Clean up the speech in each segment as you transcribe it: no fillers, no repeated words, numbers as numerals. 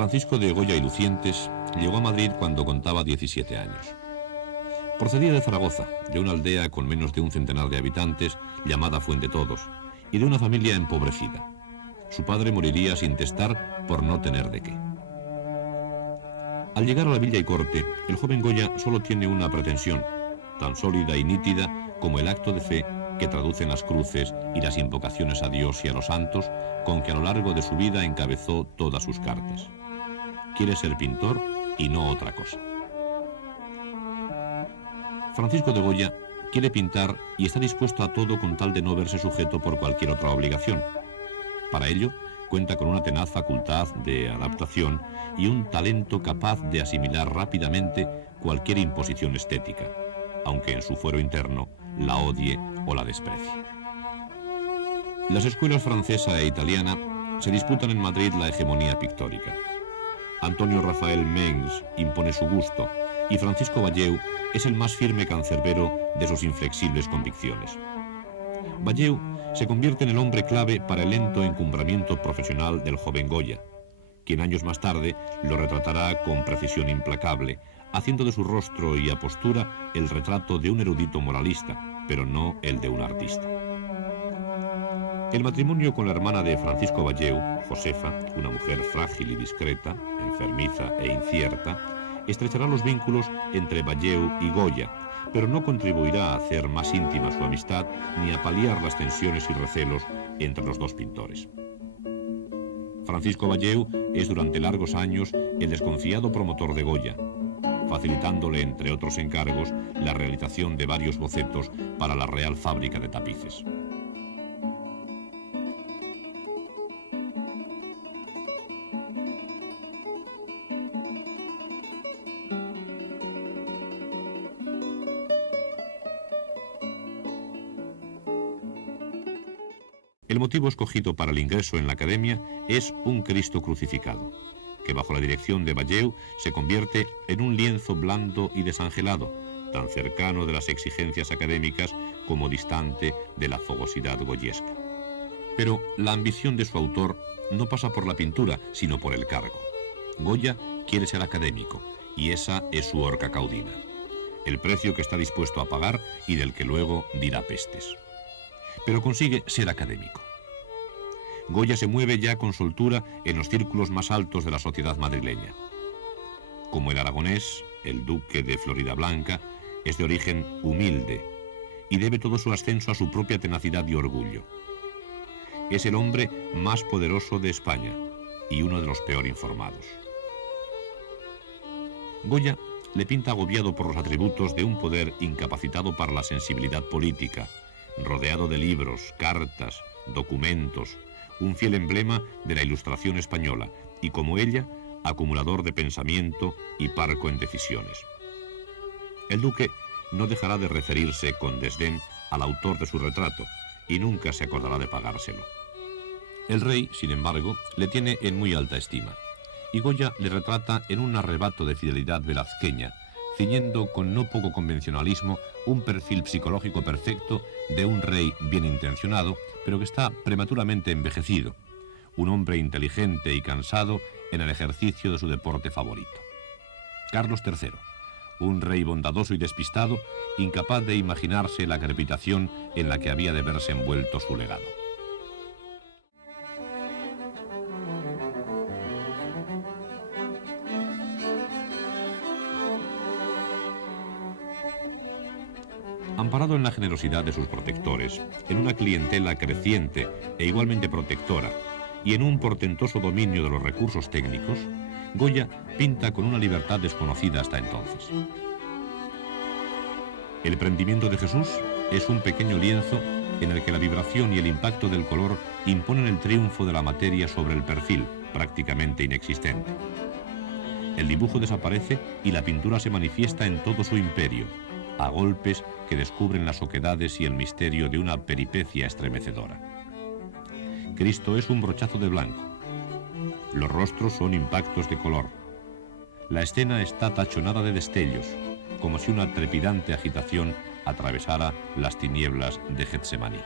Francisco de Goya y Lucientes llegó a Madrid cuando contaba 17 años. Procedía de Zaragoza, de una aldea con menos de un centenar de habitantes, llamada Fuentetodos, y de una familia empobrecida. Su padre moriría sin testar por no tener de qué. Al llegar a la villa y corte, el joven Goya solo tiene una pretensión, tan sólida y nítida como el acto de fe que traducen las cruces y las invocaciones a Dios y a los santos con que a lo largo de su vida encabezó todas sus cartas. Quiere ser pintor y no otra cosa. Francisco de Goya quiere pintar y está dispuesto a todo con tal de no verse sujeto por cualquier otra obligación. Para ello, cuenta con una tenaz facultad de adaptación y un talento capaz de asimilar rápidamente cualquier imposición estética, aunque en su fuero interno la odie o la desprecie. Las escuelas francesa e italiana se disputan en Madrid la hegemonía pictórica. Antonio Rafael Mengs impone su gusto y Francisco Valleu es el más firme cancerbero de sus inflexibles convicciones. Valleu se convierte en el hombre clave para el lento encumbramiento profesional del joven Goya, quien años más tarde lo retratará con precisión implacable, haciendo de su rostro y apostura el retrato de un erudito moralista, pero no el de un artista. El matrimonio con la hermana de Francisco Valleu, Josefa, una mujer frágil y discreta, enfermiza e incierta, estrechará los vínculos entre Valleu y Goya, pero no contribuirá a hacer más íntima su amistad ni a paliar las tensiones y recelos entre los dos pintores. Francisco Valleu es durante largos años el desconfiado promotor de Goya, facilitándole, entre otros encargos, la realización de varios bocetos para la Real Fábrica de Tapices. El motivo escogido para el ingreso en la Academia es un Cristo crucificado, que bajo la dirección de Valleu se convierte en un lienzo blando y desangelado, tan cercano de las exigencias académicas como distante de la fogosidad goyesca. Pero la ambición de su autor no pasa por la pintura, sino por el cargo. Goya quiere ser académico, y esa es su horca caudina, el precio que está dispuesto a pagar y del que luego dirá pestes. Pero consigue ser académico. Goya se mueve ya con soltura en los círculos más altos de la sociedad madrileña. Como el aragonés, el duque de Floridablanca es de origen humilde y debe todo su ascenso a su propia tenacidad y orgullo. Es el hombre más poderoso de España y uno de los peor informados. Goya le pinta agobiado por los atributos de un poder incapacitado para la sensibilidad política, rodeado de libros, cartas, documentos, un fiel emblema de la Ilustración española y, como ella, acumulador de pensamiento y parco en decisiones. El duque no dejará de referirse con desdén al autor de su retrato y nunca se acordará de pagárselo. El rey, sin embargo, le tiene en muy alta estima y Goya le retrata en un arrebato de fidelidad velazqueña, ciñendo con no poco convencionalismo un perfil psicológico perfecto de un rey bien intencionado, pero que está prematuramente envejecido, un hombre inteligente y cansado en el ejercicio de su deporte favorito. Carlos III, un rey bondadoso y despistado, incapaz de imaginarse la crepitación en la que había de verse envuelto su legado. Amparado en la generosidad de sus protectores, en una clientela creciente e igualmente protectora, y en un portentoso dominio de los recursos técnicos, Goya pinta con una libertad desconocida hasta entonces. El prendimiento de Jesús es un pequeño lienzo en el que la vibración y el impacto del color imponen el triunfo de la materia sobre el perfil, prácticamente inexistente. El dibujo desaparece y la pintura se manifiesta en todo su imperio, a golpes que descubren las oquedades y el misterio de una peripecia estremecedora. Cristo es un brochazo de blanco. Los rostros son impactos de color. La escena está tachonada de destellos, como si una trepidante agitación atravesara las tinieblas de Getsemaní.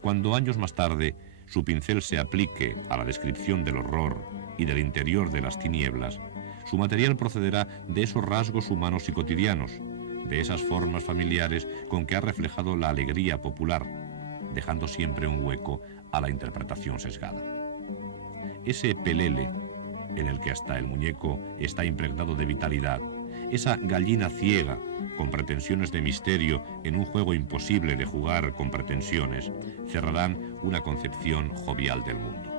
Cuando años más tarde su pincel se aplique a la descripción del horror y del interior de las tinieblas, su material procederá de esos rasgos humanos y cotidianos, de esas formas familiares con que ha reflejado la alegría popular, dejando siempre un hueco a la interpretación sesgada. Ese pelele, en el que hasta el muñeco está impregnado de vitalidad, esa gallina ciega, con pretensiones de misterio en un juego imposible de jugar con pretensiones, cerrarán una concepción jovial del mundo.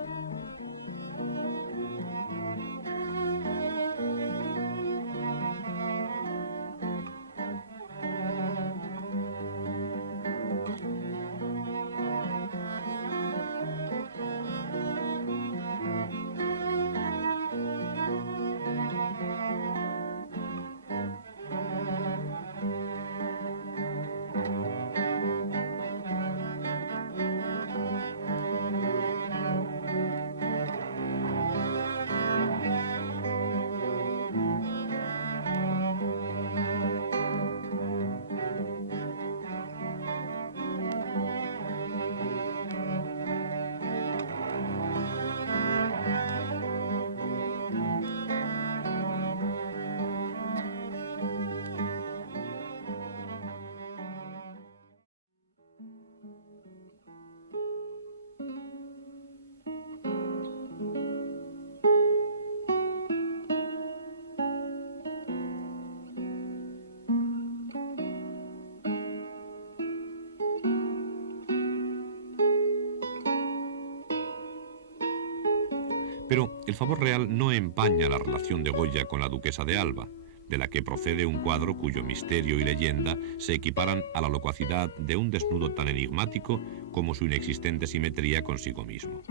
Pero el favor real no empaña la relación de Goya con la duquesa de Alba, de la que procede un cuadro cuyo misterio y leyenda se equiparan a la locuacidad de un desnudo tan enigmático como su inexistente simetría consigo mismo.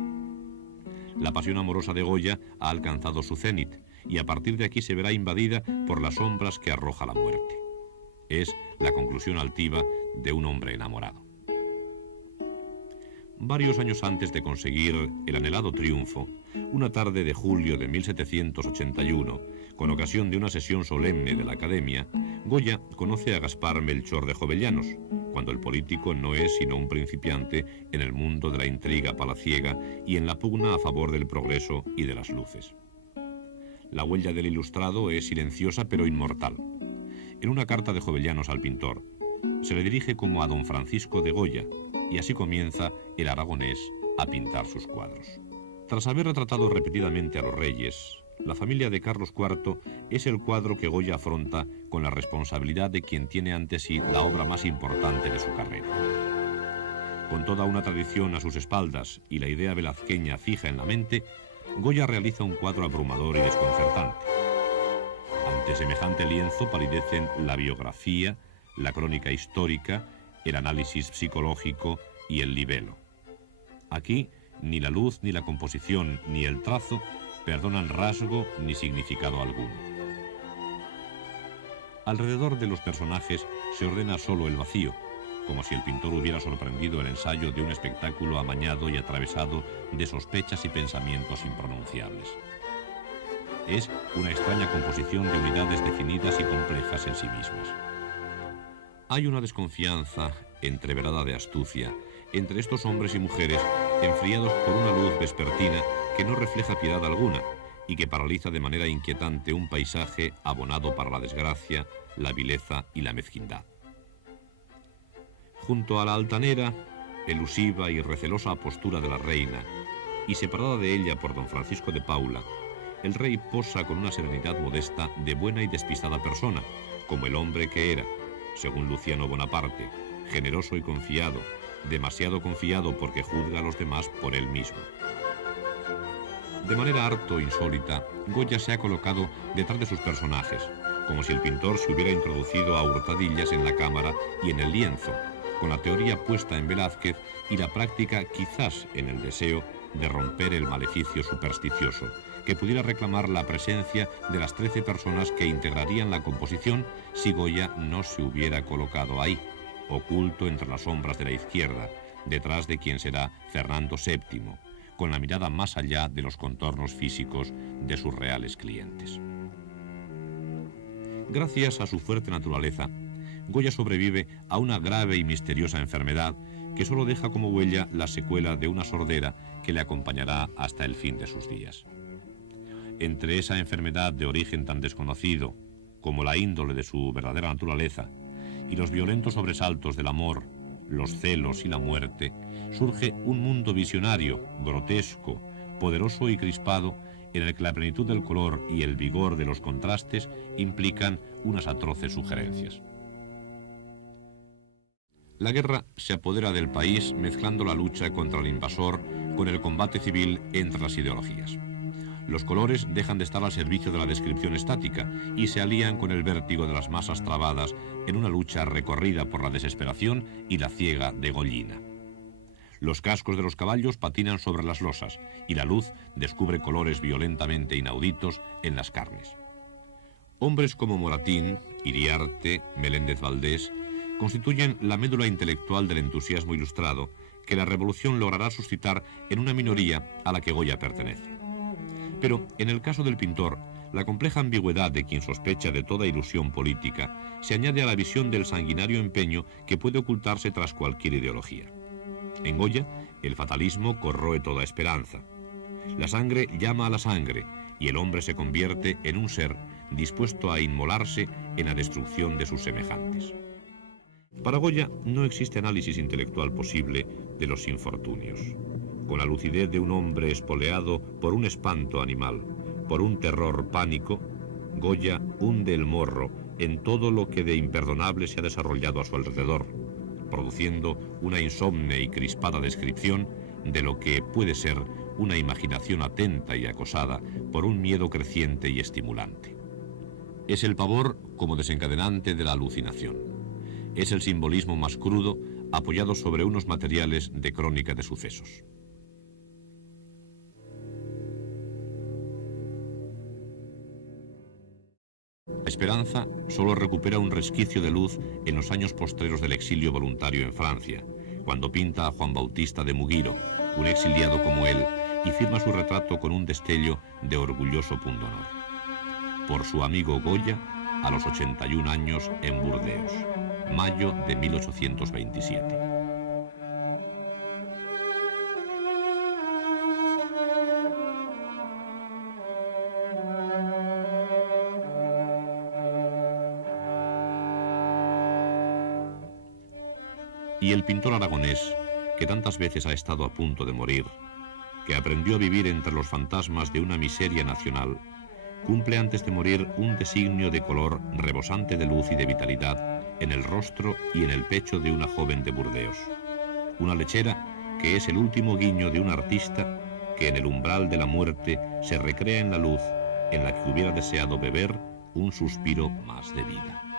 La pasión amorosa de Goya ha alcanzado su cénit y a partir de aquí se verá invadida por las sombras que arroja la muerte. Es la conclusión altiva de un hombre enamorado. Varios años antes de conseguir el anhelado triunfo, una tarde de julio de 1781, con ocasión de una sesión solemne de la Academia, Goya conoce a Gaspar Melchor de Jovellanos, cuando el político no es sino un principiante en el mundo de la intriga palaciega y en la pugna a favor del progreso y de las luces. La huella del ilustrado es silenciosa pero inmortal. En una carta de Jovellanos al pintor, se le dirige como a don Francisco de Goya, y así comienza el aragonés a pintar sus cuadros. Tras haber retratado repetidamente a los reyes, la familia de Carlos IV es el cuadro que Goya afronta con la responsabilidad de quien tiene ante sí la obra más importante de su carrera. Con toda una tradición a sus espaldas y la idea velazqueña fija en la mente, Goya realiza un cuadro abrumador y desconcertante. Ante semejante lienzo palidecen la biografía, la crónica histórica, el análisis psicológico y el libelo. Aquí, ni la luz, ni la composición, ni el trazo perdonan rasgo ni significado alguno. Alrededor de los personajes se ordena solo el vacío, como si el pintor hubiera sorprendido el ensayo de un espectáculo amañado y atravesado de sospechas y pensamientos impronunciables. Es una extraña composición de unidades definidas y complejas en sí mismas. Hay una desconfianza entreverada de astucia entre estos hombres y mujeres enfriados por una luz vespertina que no refleja piedad alguna y que paraliza de manera inquietante un paisaje abonado para la desgracia, la vileza y la mezquindad. Junto a la altanera, elusiva y recelosa postura de la reina, y separada de ella por don Francisco de Paula, el rey posa con una serenidad modesta de buena y despistada persona, como el hombre que era, según Luciano Bonaparte, generoso y confiado, demasiado confiado porque juzga a los demás por él mismo. De manera harto insólita, Goya se ha colocado detrás de sus personajes, como si el pintor se hubiera introducido a hurtadillas en la cámara y en el lienzo, con la teoría puesta en Velázquez y la práctica quizás en el deseo de romper el maleficio supersticioso, que pudiera reclamar la presencia de las 13 personas que integrarían la composición si Goya no se hubiera colocado ahí, oculto entre las sombras de la izquierda, detrás de quien será Fernando VII, con la mirada más allá de los contornos físicos de sus reales clientes. Gracias a su fuerte naturaleza, Goya sobrevive a una grave y misteriosa enfermedad que solo deja como huella la secuela de una sordera que le acompañará hasta el fin de sus días. Entre esa enfermedad de origen tan desconocido como la índole de su verdadera naturaleza y los violentos sobresaltos del amor, los celos y la muerte, surge un mundo visionario, grotesco, poderoso y crispado, en el que la plenitud del color y el vigor de los contrastes implican unas atroces sugerencias. La guerra se apodera del país mezclando la lucha contra el invasor con el combate civil entre las ideologías. Los colores dejan de estar al servicio de la descripción estática y se alían con el vértigo de las masas trabadas en una lucha recorrida por la desesperación y la ciega degollina. Los cascos de los caballos patinan sobre las losas y la luz descubre colores violentamente inauditos en las carnes. Hombres como Moratín, Iriarte, Meléndez Valdés constituyen la médula intelectual del entusiasmo ilustrado que la revolución logrará suscitar en una minoría a la que Goya pertenece. Pero, en el caso del pintor, la compleja ambigüedad de quien sospecha de toda ilusión política se añade a la visión del sanguinario empeño que puede ocultarse tras cualquier ideología. En Goya, el fatalismo corroe toda esperanza. La sangre llama a la sangre y el hombre se convierte en un ser dispuesto a inmolarse en la destrucción de sus semejantes. Para Goya no existe análisis intelectual posible de los infortunios. Con la lucidez de un hombre espoleado por un espanto animal, por un terror pánico, Goya hunde el morro en todo lo que de imperdonable se ha desarrollado a su alrededor, produciendo una insomne y crispada descripción de lo que puede ser una imaginación atenta y acosada por un miedo creciente y estimulante. Es el pavor como desencadenante de la alucinación. Es el simbolismo más crudo apoyado sobre unos materiales de crónica de sucesos. La esperanza solo recupera un resquicio de luz en los años postreros del exilio voluntario en Francia, cuando pinta a Juan Bautista de Mugiro, un exiliado como él, y firma su retrato con un destello de orgulloso pundonor. Por su amigo Goya, a los 81 años en Burdeos, mayo de 1827. Y el pintor aragonés, que tantas veces ha estado a punto de morir, que aprendió a vivir entre los fantasmas de una miseria nacional, cumple antes de morir un designio de color rebosante de luz y de vitalidad en el rostro y en el pecho de una joven de Burdeos. Una lechera que es el último guiño de un artista que en el umbral de la muerte se recrea en la luz en la que hubiera deseado beber un suspiro más de vida.